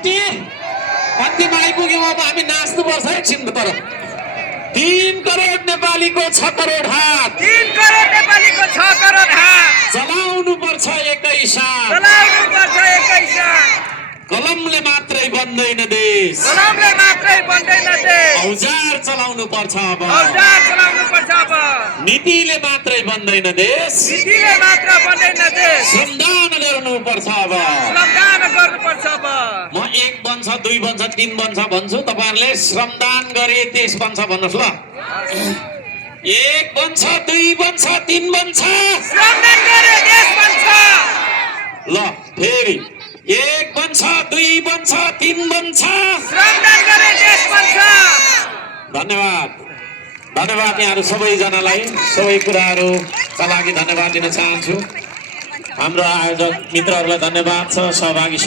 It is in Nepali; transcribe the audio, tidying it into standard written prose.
पार्टी अन्तिममा आइपुग्यौँ। अब हामी नाच्नुपर्छ एकछिन तर 3 करोड नेपालीको 6 करोड हात 3 करोड नेपालीको 6 करोड हात चलाउनु पर्छ एकै साथ चलाउनु पर्छ एकै साथ कलमले मात्रै बन्दैन देश कलमले मात्रै बन्दैन देश औजार चलाउनु पर्छ अब औजार चलाउनु पर्छ अब नीतिले मात्रै बन्दैन देश नीतिले मात्र बन्दैन देश श्रमदान गर्नु पर्छ अब श्रमदान गर्नुपर्छ अब म 1 बन्छ 2 बन्छ 3 बन्छ भन्छु तपाईहरुले श्रमदान गरे देश बन्छ भन्नुस् ल 1 बन्छ 2 बन्छ 3 बन्छ श्रमदान गरे देश बन्छ ल फेरि 1 बन्छ 2 बन्छ 3 बन्छ श्रमदान गरे देश बन्छ धन्यवाद धन्यवाद यहाँहरु सबैजनालाई सबै कुराहरुका लागि धन्यवाद दिन चाहन्छु हाम्रो आयोजक मित्रहरुलाई धन्यवाद छ सहभागी